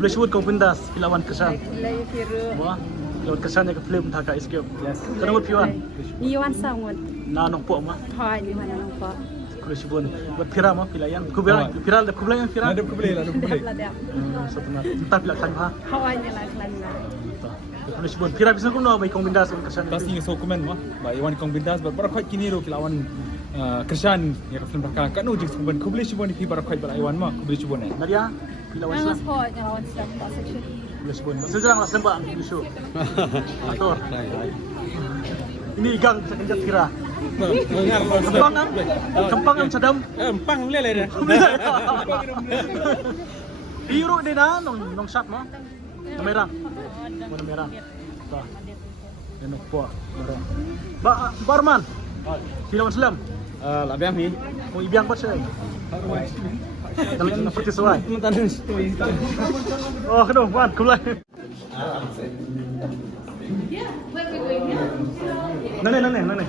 Boleh sebut kau pendas Pilawan Kesan. Lay firu. Wah, Pilawan Kesan yang ke film thaka iskep. Kana buat piwan. Iwan sangat. Na nong po ma. Hai di mana nampak. Boleh sebut buat pira ma pilayan. Kubiran piral de kubilan piral. Ada kubeli lah, ada kubeli. Satu na. Entah pilak kan ha. Hai ni lah kelana. Boleh sebut pira bisa kuno bai kong pendas on Kesan. Tas ni so komen mah. Ba Iwan Kong Bindas bar barak kini ro kilawan Krishan ya film dah kan uji sebuan kubeli sebuan di barak bar Iwan mah kubeli sebuan eh. Nadia Pilawan Jangan Islam. sport jangan Islam tak section. Boleh sebut. Sejang lah sembah ang show. Ator. Ini igang sa kanjat pira. Kempang ang sadam. Empang lele dah. Biru din na nung shot mo. Na merah. Mana merah. Ba. Ano po. Ba Barman. Pilawan Islam. Labiam ni. Mo ibiyang ba siya? Kalau na putih suai. Oh, kena wan kulai. Nane.